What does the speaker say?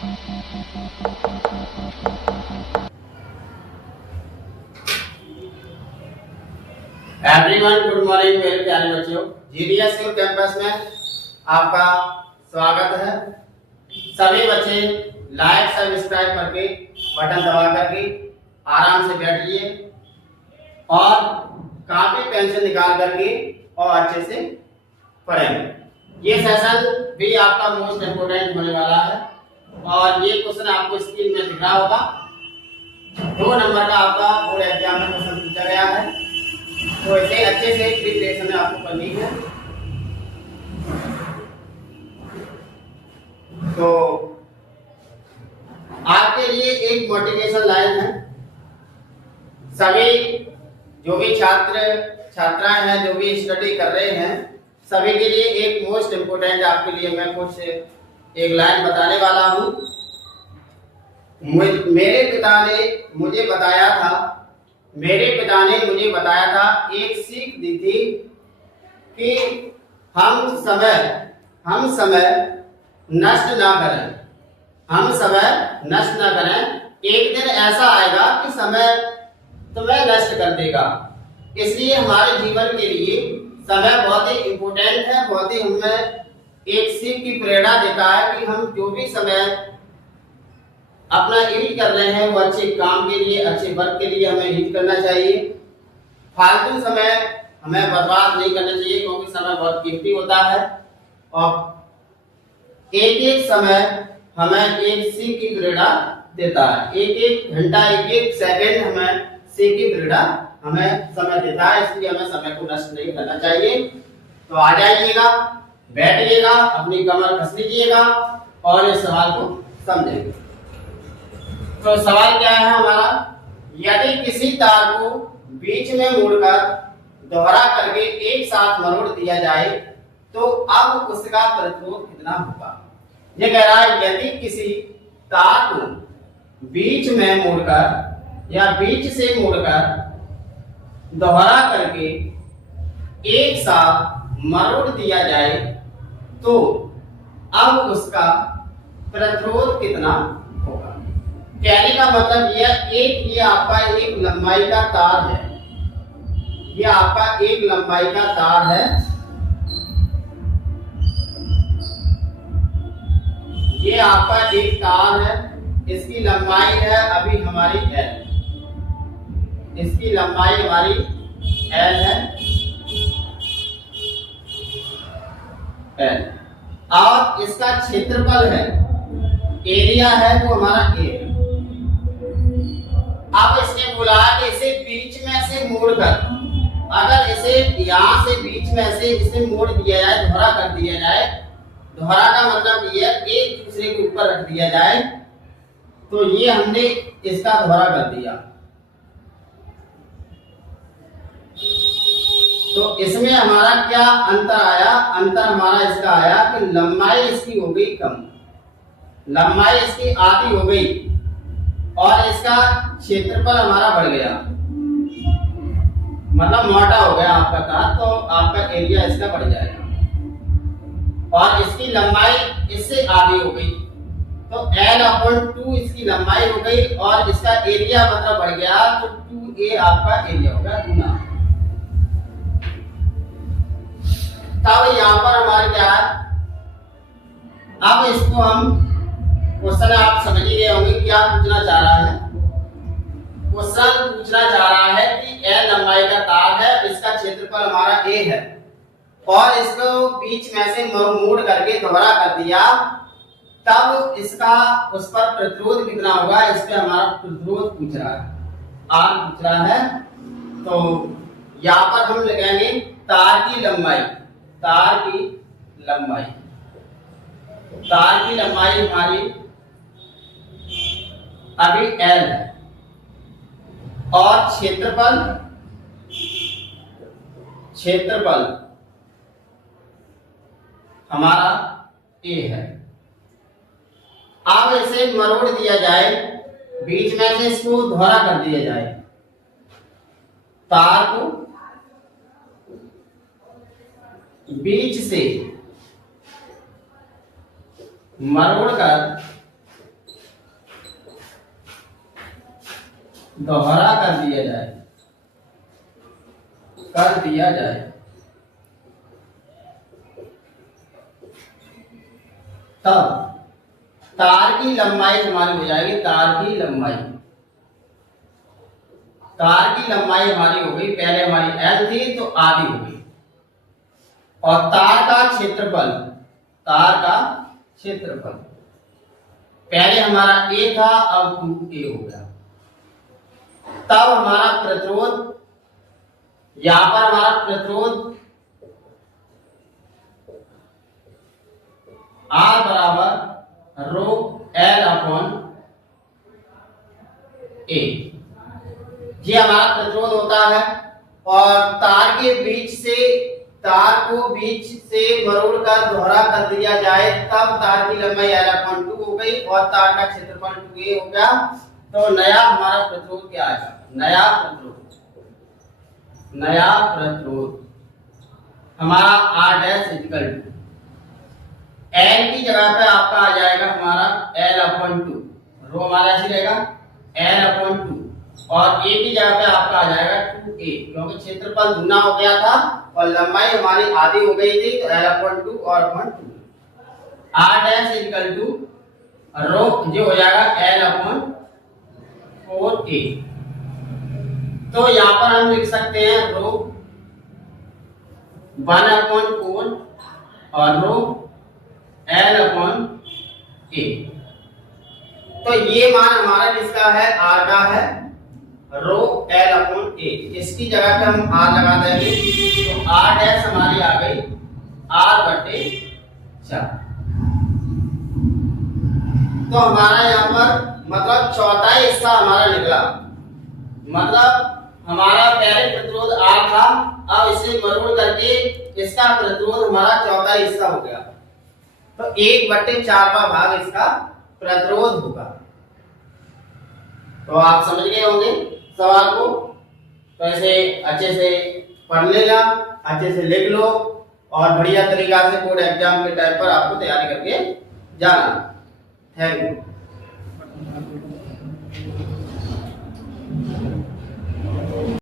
Everyone good morning मेरे प्यारे बच्चों। जीडीएस स्कूल कैंपस में आपका स्वागत है। सभी बच्चे लाइक सब्सक्राइब करके बटन दबा करके आराम से बैठिए और कॉपी पेंसिल निकाल करके और अच्छे से पढ़ें। ये सेशन भी आपका मोस्ट इम्पोर्टेंट होने वाला है और ये क्वेश्चन आपको स्क्रीन में दिख रहा होगा। 2 नंबर का आपका बोर्ड एग्जाम में क्वेश्चन पूछा गया है, तो इसे अच्छे से प्रिपरेशन आपको करनी है। तो आपके लिए एक मोटिवेशन लाइन है। सभी जो भी छात्र छात्राएं हैं, जो भी स्टडी कर रहे हैं, सभी के लिए एक मोस्ट इम्पोर्टेंट आपके लिए मैं कुछ एक लाइन बताने वाला हूं। मेरे पिता ने मुझे बताया था, एक सीख दी थी कि हम समय नष्ट ना करें। एक दिन ऐसा आएगा कि समय तुम्हें नष्ट कर देगा। इसलिए हमारे जीवन के लिए समय बहुत ही इम्पोर्टेंट है, बहुत ही हमें एक सीख की प्रेरणा देता है कि हम जो भी समय अपना यूज कर रहे हैं वो अच्छे काम के लिए, अच्छे वर्क के लिए हमें यूज करना चाहिए। फालतू समय हमें बर्बाद नहीं करना चाहिए, क्योंकि समय बहुत कीमती होता है और एक समय हमें एक सीख की प्रेरणा देता है। एक घंटा, एक सेकंड हमें सीख की प्रेरणा हमें समय देता है। इसलिए हमें समय को नष्ट नहीं करना चाहिए। तो आ जाइएगा, बैठिएगा, अपनी कमर कस लीजिएगा और इस सवाल को समझेंगे। तो सवाल क्या है हमारा? यदि किसी तार को बीच में मोड़कर दोहरा करके एक साथ मरोड़ दिया जाए तो अब उसका प्रतिरोध कितना होगा? ये कह रहा है यदि किसी तार को बीच में मोड़कर या बीच से मोड़कर दोहरा करके एक साथ मरोड़ दिया जाए तो अब उसका प्रतिरोध कितना होगा? कहने का मतलब ये आपका एक लंबाई का तार है। ये आपका एक लंबाई का तार है। ये आपका एक तार है, इसकी लंबाई है अभी हमारी L। इसकी लंबाई हमारी L है, L। और इसका क्षेत्रफल है, एरिया है वो हमारा A है। अब इसने बोला कि इसे बीच में से मोड़कर, अगर इसे यहां से बीच में से इसे मोड़ दिया जाए, दोहरा कर दिया जाए, दोहरा का मतलब ये एक दूसरे के ऊपर रख दिया जाए, तो ये हमने इसका दोहरा कर दिया। तो इसमें हमारा क्या अंतर आया? अंतर हमारा इसका आया कि लंबाई इसकी हो गई कम, लंबाई इसकी आधी हो गई और इसका क्षेत्रफल हमारा बढ़ गया, मतलब मोटा हो गया आपका तार, तो आपका एरिया इसका बढ़ जाएगा। और इसकी लंबाई इससे आधी हो गई, तो L/2 इसकी लंबाई हो गई और इसका एरिया मतलब बढ़ गया, तो 2A आपका एरिया हो गया गुना। तब यहाँ पर हमारे क्या है? अब इसको हम क्वेश्चन आप समझ ही गए होंगे क्या पूछना चाह रहा है। क्वेश्चन पूछना चाह रहा है कि L लंबाई का तार है, इसका क्षेत्रफल हमारा A है और इसको बीच में से मोड़ करके दोहरा कर दिया, तब इसका उस पर प्रतिरोध कितना होगा? इस पे हमारा प्रतिरोध पूछ रहा है, R पूछ रहा है। तो यहाँ पर हम लगाएंगे तार की लंबाई। तार की लंबाई हमारी अभी L है और क्षेत्रफल हमारा A है। अब इसे मरोड़ दिया जाए, बीच में से इसको दोहरा कर दिया जाए, तार को बीच से मरोड़ कर दोहरा कर दिया जाए तब तार की लंबाई हमारी हो जाएगी, तार की लंबाई हमारी हो गई, पहले हमारी L थी तो आधी हो गई, और तार का क्षेत्रफल पहले हमारा A था, अब 2A हो गया। तब हमारा प्रतिरोध, यहां पर हमारा प्रतिरोध R बराबर रो L अपॉन A, ये हमारा प्रतिरोध होता है। और तार को बीच से मरोड़ कर दोहरा कर दिया जाए तब तार की लंबाई L/2 हो गई और तार का क्षेत्रफल 2A हो गया। तो नया हमारा प्रतिरोध क्या आएगा? नया प्रतिरोध हमारा R dash equal to L की जगह पे आपका आ जाएगा हमारा L/2, रो हमारा ऐसे रहेगा L/2, और A की जगह पे आपका आ जाएगा 2A, क्योंकि क्षेत्रफल दूना हो गया था और लंबाई हमारी आधी हो गई थी, तो L/2 और 2 R डैश इक्वल टू रो जो हो जाएगा L/4A। तो यहाँ पर हम लिख सकते हैं रो 1/4 और रो L/A। तो ये मान हमारा किसका है? R का है, रो L/A। इसकी जगह पे हम R लगा देंगे, तो R डैश हमारी आ गई R/4। तो हमारा यहाँ पर मतलब चौथाई हिस्सा हमारा निकला, मतलब हमारा पहले प्रतिरोध R था, अब इसे मरोड़ करके इसका प्रतिरोध हमारा चौथा हिस्सा हो गया, तो 1/4वां भाग इसका प्रतिरोध होगा। तो आप समझ गए होंगे सवाल को, तो ऐसे अच्छे से पढ़ लेना, अच्छे से लिख लो और बढ़िया तरीका से बोर्ड एग्जाम के टाइम पर आपको तैयारी करके जाना। Thank you.